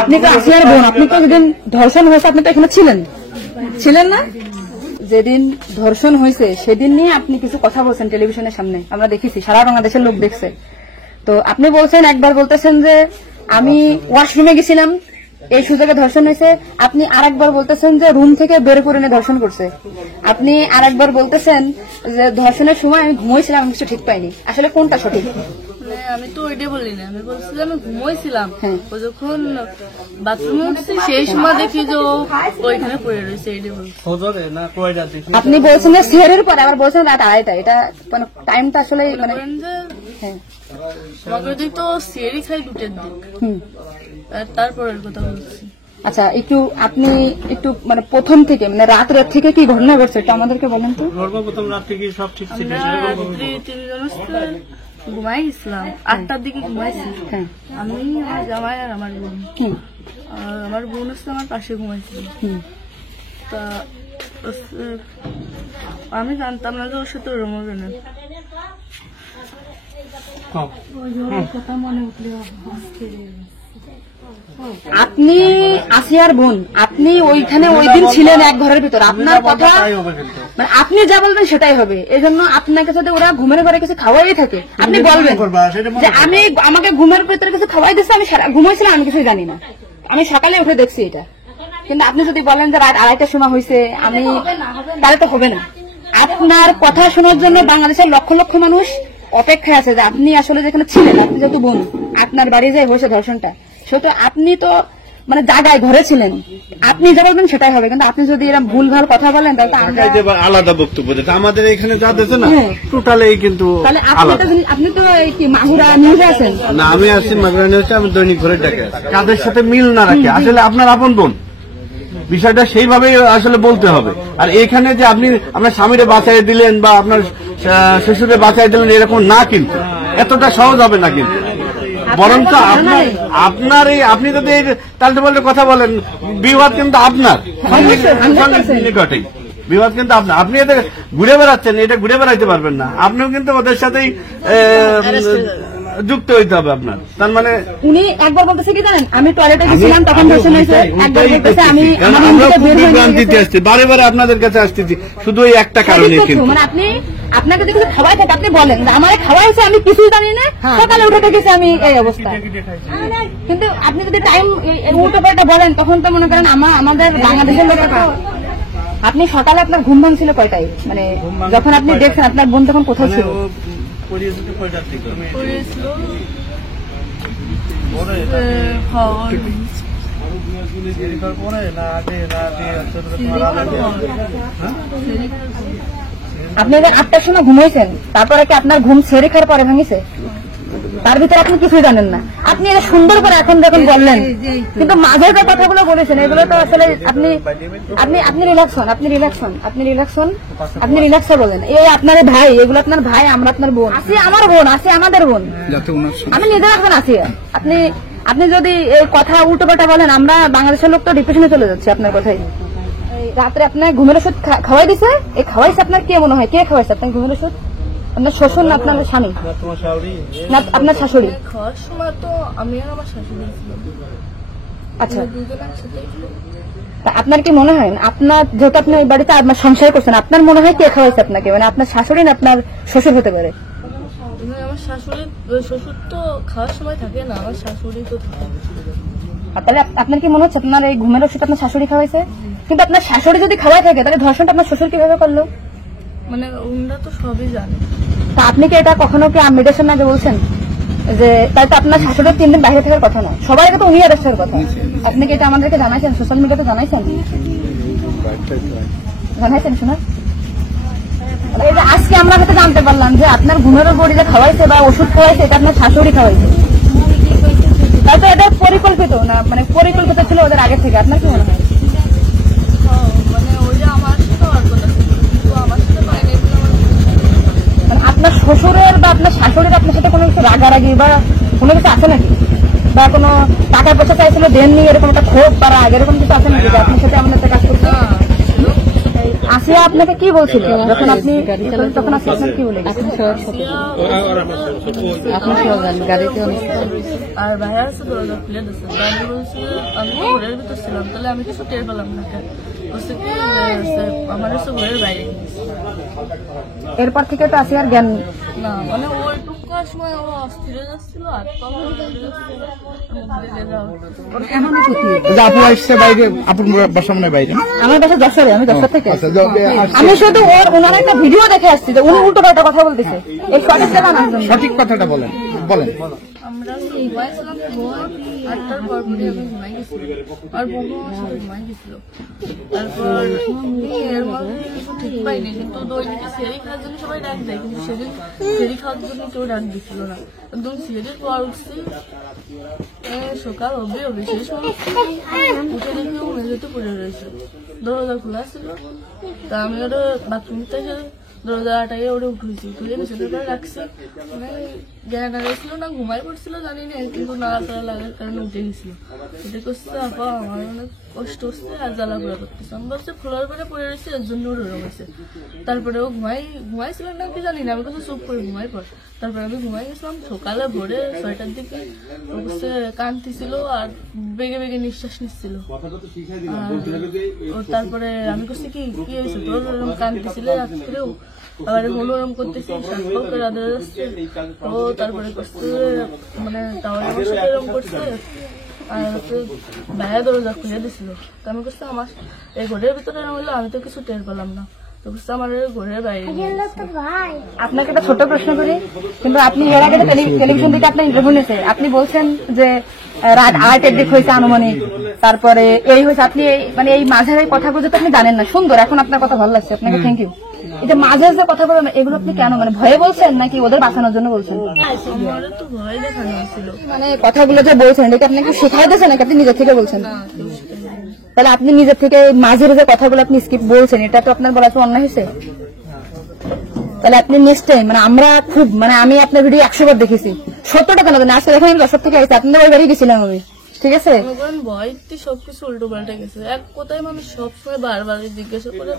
আপনি তো আসিয়ার বোন, আপনি তো যেদিন ধর্ষণ হয়েছে আপনি তো এখানে ছিলেন না? যেদিন ধর্ষণ হয়েছে সেদিন নিয়ে আপনি কিছু কথা বলছেন টেলিভিশনের সামনে, আমরা দেখেছি, সারা বাংলাদেশের লোক দেখছে। তো আপনি বলছেন, একবার বলতেছেন যে আমি ওয়াশরুমে গেছিলাম, এই সুযোগে ধর্ষণ হয়েছে। আপনি আরেকবার বলতেছেন যে রুম থেকে বের করে নিয়ে ধর্ষণ করছে। আপনি আরেকবার বলতেছেন যে ধর্ষণের সময় আমি ঘুমোইছিলাম, আমি কিছু ঠিক পাইনি। আসলে কোনটা সঠিক? আমি তো ওইটাই বলি না, আমি বলছিলাম আমি ঘুমোইছিলাম। ও যখন বাথরুমে উঠছি সেই সময় দেখি যে ওইখানে পড়ে রয়েছে, এইটাই বলছি। আপনি বলছেন যে সিয়ারের পরে, আবার বলছেন রাত 2:30টা। এটা মানে টাইমটা আসলে মানে তোমাকে যদি তো সিয়ারি খাই 2টার দিক, তারপরের কথা বলছি। আচ্ছা, আপনি একটু মানে প্রথম থেকে মানে রাত থেকে কি ঘটনা ঘটছে এটা আমাদেরকে বলেন তো। সর্বপ্রথম রাত থেকে সব ঠিক ছিল, ঘুমাই গেছিলাম 8টার দিকে ঘুমাইছি। আমি, আমার জামাই আর আমার বোন। আমার বোন হচ্ছে আমার পাশে ঘুমাইছিল। তা আমি জানতাম না যে ওর সাথে ওরম হবে না। আপনি আসিয়ার বোন, আপনি ওইখানে ওই দিন ছিলেন এক ঘরের ভিতর, আপনার কথা মানে আপনি যা বলবেন সেটাই হবে। এই জন্য আপনাকে যদি ওরা ঘুমের ঘরে কিছু খাওয়াই থাকে আপনি বলবেন যে আমাকে ঘুমের ভিতরে কিছু খাওয়াই দিচ্ছে, আমি ঘুমাইছিলাম, আমি কিছুই জানি না, আমি সকালে উঠে দেখছি এটা। কিন্তু আপনি যদি বলেন যে রাত 2:30টার সময় হয়েছে, আমি তাহলে তো হবে না। আপনার কথা শোনার জন্য বাংলাদেশের লক্ষ লক্ষ মানুষ অপেক্ষায় আছে যে আপনি আসলে যেখানে ছিলেন, আপনি যেহেতু বোন, আপনার বাড়ি যে হয়েছে ধর্ষণটা, সেহেতু আপনি তো মানে জায়গায় ঘরে ছিলেন, আপনি যা বলবেন সেটাই হবে। কিন্তু আপনি যদি এরকম ভুলভাল কথা বলেন তাহলে আলাদা বক্তব্য দিতে আমাদের এখানে যা দিচ্ছে না টোটালি কিন্তু আপনি তো কি মাগুরা নিউজে আছেন না? আমি আছি মাগুরা নিউজে, আমি দৈনিক ঘরে ডাকে কাদের সাথে মিল না রাখে আসলে আপনার আপন বোন, বিষয়টা সেইভাবে আসলে বলতে হবে। আর এখানে যে আপনি আপনার স্বামীরে বাঁচাই দিলেন বা আপনার শ্বশুরে বাঁচাই দিলেন এরকম না, কিন্তু এতটা সহজ হবে না। কিন্তু বরঞ্চ আপনার এই আপনি যদি তালতে বলতে কথা বলেন, বিবাদ কিন্তু আপনার নিকটেই, বিবাদ কিন্তু আপনার। আপনি এদের ঘুরে বেড়াচ্ছেন, এটা ঘুরে বেড়াইতে পারবেন না, আপনিও কিন্তু ওদের সাথেই যুক্ত হইতে হবে আপনার। তার মানে উনি একবার বলতেছে কি জানেন, আমি টয়লেটে গেছিলাম তখন ধর্ষণ হয়েছে, একবার বলতেছে আমি বিভ্রান্তিতে আসছি, বারে বারে আপনাদের কাছে আসতেছি শুধু এই একটা কারণে। কিন্তু মানে আপনাকে যদি কিছু খাওয়াই থাকে আপনি বলেন আমার খাওয়াইছে, আমি কিছুই জানি না, সকালে উঠে দেখেছি আমি এই অবস্থা। কিন্তু আপনি যদি টাইম উল্টো পাল্টা বলেন তখন তো মনে করেন আমাদের বাংলাদেশের লোকের, আপনি সকালে আপনার ঘুম ভাঙছিল কয়টায়, মানে যখন আপনি দেখছেন আপনার বোন তখন কোথায় ছিল? আপনি 8টার সময় ঘুমাইছেন, তারপরে কি আপনার ঘুম ছেড়ে খাওয়ার পরে ভাঙিছে? তার ভিতরে আপনি কিছুই জানেন না। আপনি এটা সুন্দর করে এখন যখন বললেন, কিন্তু মাঝের যে কথাগুলো বলেছেন এগুলো তো আসলে আপনি রিল্যাক্স হন, আপনি রিল্যাক্স বলেন। এই আপনার ভাই, এগুলো আপনার ভাই, আমরা আপনার বোন, আসি আমার বোন, আসি আমাদের বোন, আমি নিজে রাখবেন আসি। আপনি যদি এই কথা উল্টো পাল্টা বলেন, আমরা বাংলাদেশের লোক তো ডিপ্রেশনে চলে যাচ্ছে আপনার কথাই। রাত্রে আপনার ঘুমের ওষুধ খাওয়াই দিছে, এই খাওয়াইছে আপনার কে মনে হয়, কে খাওয়াইছে আপনার ঘুমের ওষুধ? আপনার শ্বশুর না আপনার স্বামী না আপনার শাশুড়ি? খাওয়ার সময় তো আমি আর আমার শাশুড়ি ছিলাম। আচ্ছা, আপনার কি মনে হয় আপনার যেহেতু আপনি ওই বাড়িতে আপনার সংসার করছেন, আপনার মনে হয় কে খাওয়াইছে আপনাকে, মানে আপনার শাশুড়ি না আপনার শ্বশুর হতে পারে? আমার শাশুড়ি, শ্বশুর তো খাওয়ার সময় থাকে না, আমার শাশুড়ি তো থাকে। তাহলে আপনার কি মনে হচ্ছে আপনার এই ঘুমের ওষুধ আপনার শাশুড়ি খাওয়াইছে? কিন্তু আপনার শাশুড়ি যদি খাওয়াই থাকে তাহলে ধর্ষণটা আপনার শ্বশুর কিভাবে করলো? মানে ওনারা তো সবই জানে। তা আপনি কি এটা কখনো কি মেডিটেশন আগে বলছেন যে তাই তো আপনার শাশুড়ির 3 দিন বাইরে থাকার কথা না, সবাই তো উনি আরেস্টের কথা? আপনি কি এটা আমাদেরকে জানাইছেন, সোশ্যাল মিডিয়াতে জানাইছেন শোনা? এই যে আজকে আমরা হয়তো জানতে পারলাম যে আপনার ঘুমের বড়ি যে খাওয়াইছে বা ওষুধ খাওয়াইছে এটা আপনার শাশুড়ি খাওয়াইছে, তাই তো এটা পরিকল্পিত না, মানে পরিকল্পিত ছিল ওদের আগে থেকে। আপনার কি মনে হয়? আপনার শ্বশুরের বা আপনার শাশুড়ির আপনার সাথে কোনো কিছু রাগারাগি বা কোনো কিছু আছে নাকি, বা কোনো টাকা পয়সা চাইছিল দেননি, এরকম একটা ক্ষোভ বা রাগ এরকম কিছু আছে নাকি যে আপনার সাথে আমাদের কাজ করতে? আসিয়া আপনাকে কি বলছিল যখন আপনি তখন আসিয়া আপনাকে কি বলে গাড়িতে আর ভাইয়া আছে দরজা খুলে দিচ্ছে, আমি বলছি আমি ঘরের ভিতর ছিলাম, তাহলে আমি কিছু টের পেলাম না। বলছে কি আমার হচ্ছে ঘরের বাইরে গেছে। এরপর থেকে তো আসিয়ার জ্ঞান না মানে ওইটুকার সময় ও অস্থির হয়ে যাচ্ছিল, আর তখন আপু আসছে বাইরে, আপুর বাসার মনে বাইরে, আমার বাসা যশোরে, আমি যশোর থেকে আমি শুধু ওনার একটা ভিডিও দেখে আসছি যে উনি উল্টো পাল্টা কথা বলতেছে, এই সঠিকটা জানার জন্য। সঠিক কথাটা বলেন বলেন। আমরা ঘুমাইছিলাম, 8টার পর পরে আমি ঘুমাই গেছিল, আর বউ আমার সাথে ঘুমাই গেছিল। তারপর এর মধ্যে ঠিক পাইনি, কিন্তু দৈনিকে সেরি খাওয়ার জন্য সবাই ডাক দেয়, কিন্তু সেদিন সেরি খাওয়ার জন্য কেউ ডাক দিচ্ছিল না। একদম সেরির পর উঠছি, সকাল অব্দি সেই সময় উঠে দেখি ও মেঝেতে পড়ে রয়েছে, দরজা খোলা ছিল। তা আমি ওটা বাথরুম থেকে দরজাটাকে ওটা উঠেছি, তুলে সেটা রাখছি, মানে জ্ঞান হারিয়েছিল না ঘুমাই পড়ছিল জানি না, কিন্তু নাড়াচাড়া লাগার কারণে উঠে গেছিল। উঠে করছে আপা আমার অনেক কষ্ট হচ্ছে আর জ্বালা পোড়া করতেছে, আমি বলছে ফ্লোর পরে পড়ে রয়েছে এর জন্য ওরকম হয়েছে। তারপরে ও ঘুমাইছিল না কি জানি না, আমি বলছি চুপ করে ঘুমাই পড়। তারপরে আমি ঘুমাই গেছিলাম, সকালে ভোরে 6টার দিকে বলছে কাঁদতেছিল আর বেগে বেগে নিঃশ্বাস নিচ্ছিল। তারপরে আমি করছি কি হয়েছে তোর, ওরকম কাঁদতেছিল রাত্রেও, আবার মনোরম করতেছি, সাক্ষর রাধা যাচ্ছে ও। তারপরে করছে মানে তাহলে আমার সাথে এরকম করছে, আর হচ্ছে ভাইয়া দরজা খুলে দিছিল। তো আমি করছি আমার এই ঘরের ভিতরে হইলো, আমি তো কিছু টের পেলাম না, তো করছে আমার ঘরের বাইরে। আপনাকে একটা ছোট প্রশ্ন করি, কিন্তু আপনি এর আগে টেলিভিশন থেকে আপনার ইন্টারভিউ নিয়েছে, আপনি বলছেন যে রাত 8-এর দিক হয়েছে আনুমানিক, তারপরে এই হয়েছে, আপনি মানে এই মাঝের এই কথাগুলো তো আপনি জানেন না। সুন্দর, এখন আপনার কথা ভালো লাগছে, আপনাকে থ্যাংক ইউ। এই যে মাঝে যে কথা বলেন এগুলো আপনি কেন, মানে ভয়ে বলছেন নাকি ওদের বাঁচানোর জন্য বলছেন? আমার তো ভয় দেখানো হয়েছিল। মানে কথাগুলো যে বলছেন এটা আপনাকে শেখাই দিয়েছে নাকি আপনি নিজের থেকে বলছেন? তাহলে আপনি নিজের থেকে মাঝের যে কথাগুলো আপনি স্কিপ বলছেন, এটা তো আপনার বলা তো অন্যায় হয়েছে। তাহলে আপনি নেক্সট টাইম, মানে আমরা খুব, মানে আমি আপনার ভিডিও 100 বার দেখেছি, 70টা কেন জানি, আজকে দেখেন আমি 10 থেকে আইছি, আপনাদের ওই বাড়ি গেছিলাম আমি, ঠিক আছে? ভয়তে সবকিছু উল্টো পাল্টে গেছে, এক কথায় মানুষ সবসময় বারবার জিজ্ঞাসা করে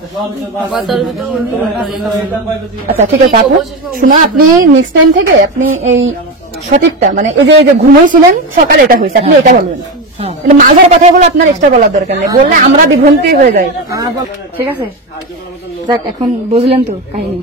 মাথার ভিতরে উল্টো পাল্টা হয়ে গেছে। আচ্ছা ঠিক আছে আপু, শোনো আপনি নেক্সট টাইম থেকে আপনি এই সঠিকটা, মানে এই যে ঘুমাইছিলেন সকালে এটা হয়েছে, আপনি এটা বলবেন, মাঝের কথাগুলো আপনার এক্সট্রা বলার দরকার নেই, বললে আমরা বিভ্রান্তি হয়ে যাই, ঠিক আছে? যাক, এখন বুঝলেন তো কাহিনী।